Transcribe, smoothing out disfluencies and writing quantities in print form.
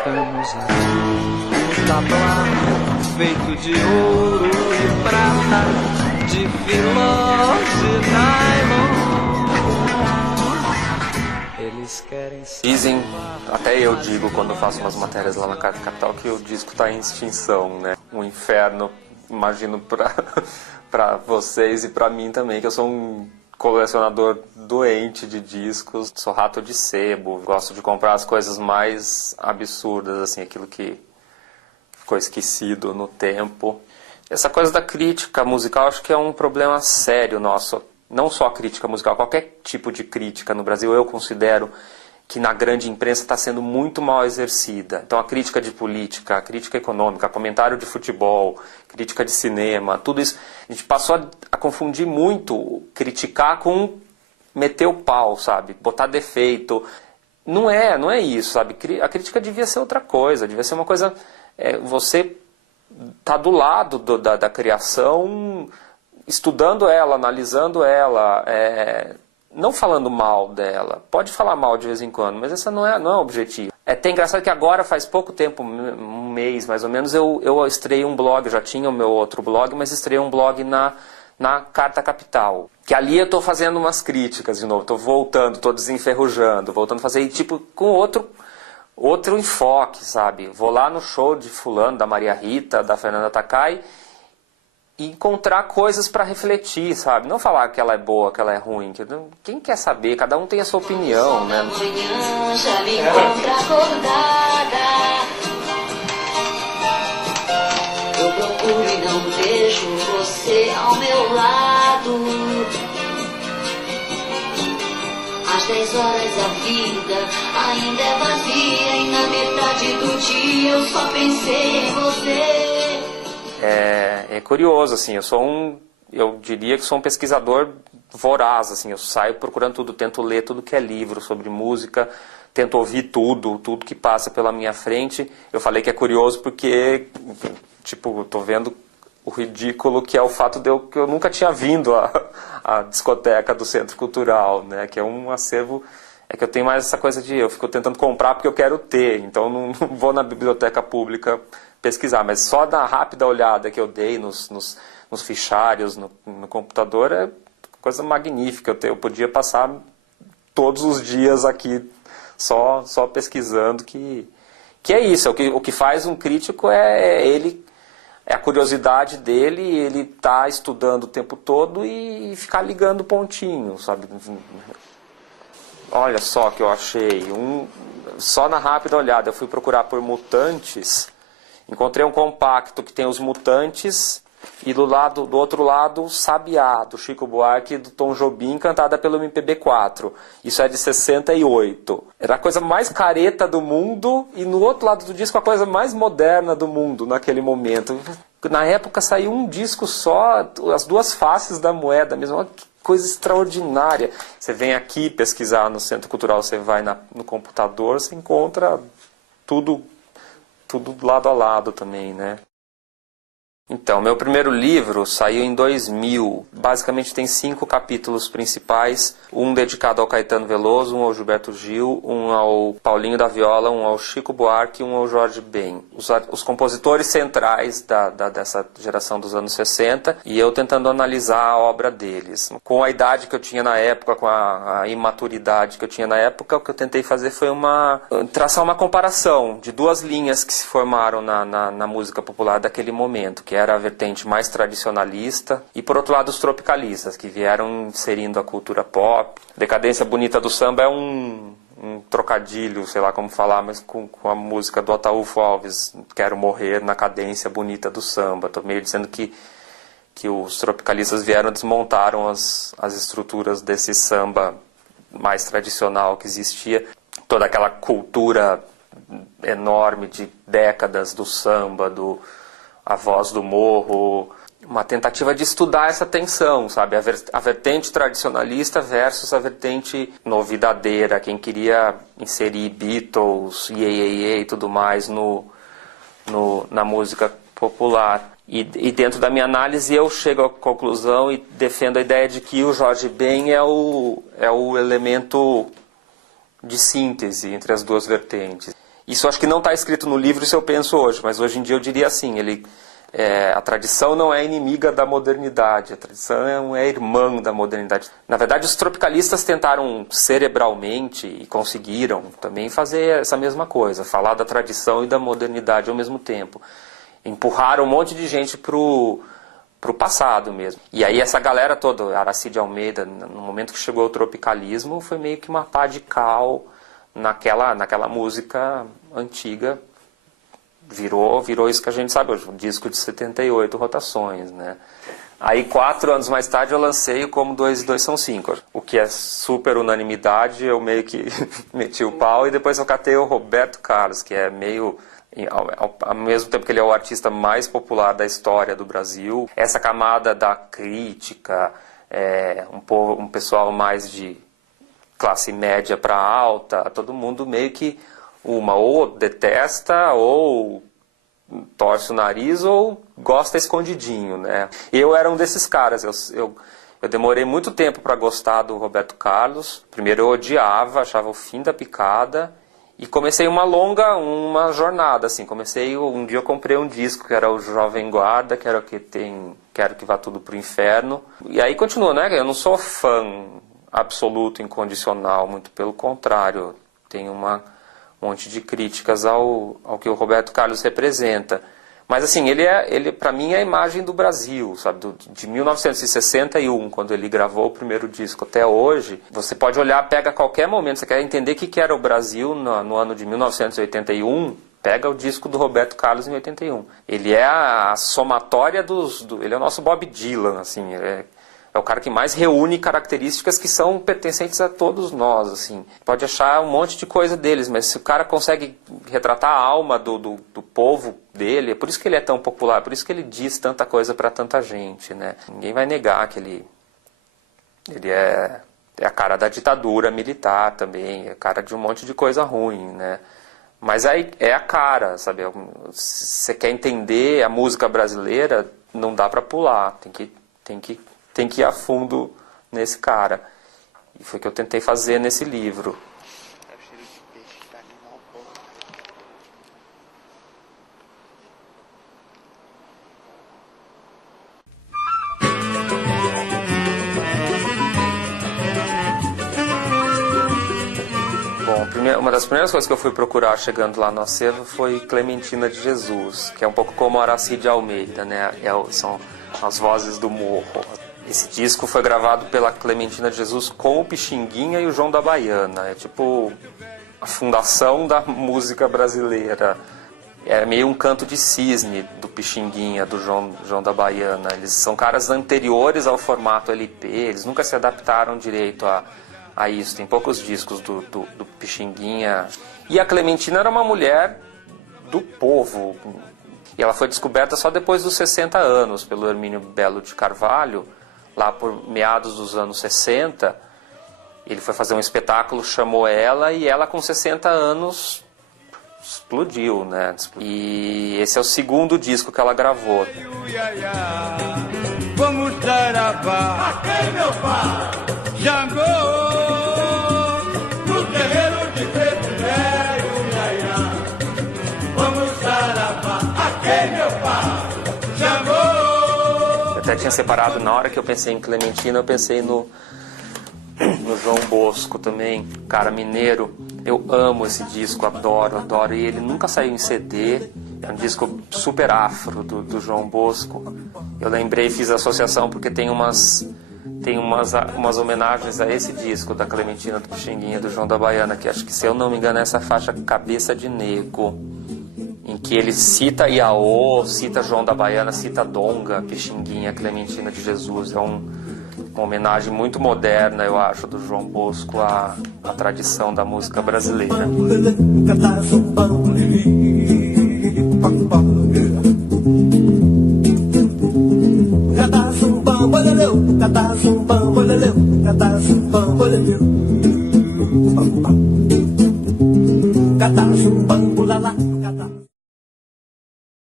Estamos aqui no tablado feito de ouro e prata, de filó de nylon. Eles querem... Dizem, até eu digo quando faço umas matérias lá na Carta Capital, que o disco está em extinção, né? Um inferno, imagino, para vocês e para mim também, que eu sou um colecionador doente de discos, sou rato de sebo, gosto de comprar as coisas mais absurdas, assim, aquilo que ficou esquecido no tempo. Essa coisa da crítica musical acho que é um problema sério nosso, não só a crítica musical, qualquer tipo de crítica no Brasil eu considero que na grande imprensa está sendo muito mal exercida. Então a crítica de política, a crítica econômica, comentário de futebol, crítica de cinema, tudo isso, a gente passou a confundir muito criticar com meter o pau, sabe? Botar defeito. Não é isso, sabe? A crítica devia ser outra coisa, devia ser uma coisa... você tá do lado da criação, estudando ela, analisando ela, não falando mal dela. Pode falar mal de vez em quando, mas esse não é o objetivo. É até engraçado que agora, faz pouco tempo, um mês mais ou menos, eu estreiei um blog, já tinha o meu outro blog, mas estreiei um blog na Carta Capital. Que ali eu estou fazendo umas críticas de novo, estou voltando, estou desenferrujando, voltando a fazer tipo com outro enfoque, sabe? Vou lá no show de fulano, da Maria Rita, da Fernanda Takai, e encontrar coisas para refletir, sabe? Não falar que ela é boa, que ela é ruim. Quem quer saber? Cada um tem a sua opinião, né? Amanhã já me encontra acordada. Eu procuro e não vejo você ao meu lado. Às 10 horas a vida ainda é vazia e na metade do dia eu só pensei em você. É curioso, assim, eu diria que sou um pesquisador voraz, assim, eu saio procurando tudo, tento ler tudo que é livro sobre música, tento ouvir tudo que passa pela minha frente. Eu falei que é curioso porque, tipo, tô vendo o ridículo que é o fato que eu nunca tinha vindo à discoteca do Centro Cultural, né, que é um acervo, que eu tenho mais essa coisa eu fico tentando comprar porque eu quero ter, então não vou na biblioteca pública pesquisar, mas só da rápida olhada que eu dei nos fichários, no computador, é coisa magnífica. Eu podia passar todos os dias aqui só pesquisando, que é isso, o que faz um crítico é a curiosidade dele, ele tá estudando o tempo todo e ficar ligando pontinho, sabe? Olha só o que eu achei, só na rápida olhada, eu fui procurar por Mutantes. Encontrei um compacto que tem os Mutantes e do outro lado Sabiá, do Chico Buarque e do Tom Jobim, cantada pelo MPB4. Isso é de 68. Era a coisa mais careta do mundo e no outro lado do disco a coisa mais moderna do mundo naquele momento. Na época saiu um disco só, as duas faces da moeda mesmo. Olha que coisa extraordinária. Você vem aqui pesquisar no Centro Cultural, você vai no computador, você encontra tudo lado a lado também, né? Então, meu primeiro livro saiu em 2000. Basicamente tem 5 capítulos principais. Um dedicado ao Caetano Veloso, um ao Gilberto Gil, um ao Paulinho da Viola, um ao Chico Buarque e um ao Jorge Ben. Os compositores centrais dessa geração dos anos 60 e eu tentando analisar a obra deles. Com a idade que eu tinha na época, com a imaturidade que eu tinha na época, o que eu tentei fazer foi traçar uma comparação de duas linhas que se formaram na música popular daquele momento, que era a vertente mais tradicionalista, e por outro lado os tropicalistas, que vieram inserindo a cultura pop. Decadência Bonita do Samba é um trocadilho, sei lá como falar, mas com a música do Ataúfo Alves, Quero Morrer na Cadência Bonita do Samba. Estou meio dizendo que os tropicalistas vieram e desmontaram as estruturas desse samba mais tradicional que existia. Toda aquela cultura enorme de décadas do samba, A Voz do Morro, uma tentativa de estudar essa tensão, sabe? A vertente tradicionalista versus a vertente novidadeira, quem queria inserir Beatles, e tudo mais na música popular. E dentro da minha análise eu chego à conclusão e defendo a ideia de que o Jorge Ben é o elemento de síntese entre as duas vertentes. Isso acho que não está escrito no livro, isso eu penso hoje, mas hoje em dia eu diria assim, a tradição não é inimiga da modernidade, a tradição é irmã da modernidade. Na verdade, os tropicalistas tentaram cerebralmente, e conseguiram também fazer essa mesma coisa, falar da tradição e da modernidade ao mesmo tempo. Empurraram um monte de gente pro passado mesmo. E aí essa galera toda, Aracide Almeida, no momento que chegou o tropicalismo, foi meio que uma pá de cal naquela música antiga. Virou isso que a gente sabe hoje, um disco de 78 rotações, né? Aí 4 anos mais tarde eu lancei o Como 2 e 2 são 5, o que é super unanimidade, eu meio que meti o pau, e depois eu catei o Roberto Carlos, que é meio, ao mesmo tempo que ele é o artista mais popular da história do Brasil, essa camada da crítica, um pessoal mais de classe média para alta, todo mundo meio que ou detesta, ou torce o nariz, ou gosta escondidinho, né? Eu era um desses caras, eu demorei muito tempo para gostar do Roberto Carlos. Primeiro eu odiava, achava o fim da picada, e comecei uma jornada, assim. Um dia eu comprei um disco, que era o Jovem Guarda, que era o que tem Quero Que Vá Tudo Pro Inferno, e aí continua, né? Eu não sou fã absoluto, incondicional, muito pelo contrário, tenho um monte de críticas ao que o Roberto Carlos representa. Mas assim, ele para mim é a imagem do Brasil, sabe? De 1961, quando ele gravou o primeiro disco, até hoje, você pode olhar, pega qualquer momento, você quer entender o que era o Brasil no ano de 1981, pega o disco do Roberto Carlos em 81. Ele é a somatória ele é o nosso Bob Dylan, assim, é o cara que mais reúne características que são pertencentes a todos nós, assim. Pode achar um monte de coisa deles, mas se o cara consegue retratar a alma do povo dele, é por isso que ele é tão popular, é por isso que ele diz tanta coisa para tanta gente, né? Ninguém vai negar que ele é a cara da ditadura militar também, é a cara de um monte de coisa ruim, né? Mas aí é a cara, sabe? Se você quer entender a música brasileira, não dá para pular, tem que ir a fundo nesse cara. E foi o que eu tentei fazer nesse livro. Bom, uma das primeiras coisas que eu fui procurar chegando lá no acervo foi Clementina de Jesus, que é um pouco como Aracide Almeida, né? São as vozes do morro. Esse disco foi gravado pela Clementina de Jesus com o Pixinguinha e o João da Baiana. É tipo a fundação da música brasileira. É meio um canto de cisne do Pixinguinha, do João da Baiana. Eles são caras anteriores ao formato LP, eles nunca se adaptaram direito a isso. Tem poucos discos do Pixinguinha. E a Clementina era uma mulher do povo. E ela foi descoberta só depois dos 60 anos pelo Hermínio Belo de Carvalho, lá por meados dos anos 60, ele foi fazer um espetáculo, chamou ela, e ela com 60 anos explodiu, né? E esse é o segundo disco que ela gravou. Vamos saravá, aqui meu pai, Jangô, no terreiro de preto velho, iaiá. Vamos saravá, aqui meu pai, Jangô. Até tinha separado, na hora que eu pensei em Clementina, eu pensei no João Bosco também, cara mineiro. Eu amo esse disco, adoro, e ele nunca saiu em CD, é um disco super afro do João Bosco. Eu lembrei, fiz associação porque tem umas homenagens a esse disco da Clementina, do Pixinguinha, do João da Baiana, que acho que, se eu não me engano, é essa faixa Cabeça de Nego, em que ele cita Iaô, cita João da Baiana, cita Donga, Pixinguinha, Clementina de Jesus. É uma homenagem muito moderna, eu acho, do João Bosco à tradição da música brasileira. Cata zumbam, boleleu, cata zumbam, boleleu, cata zumbam.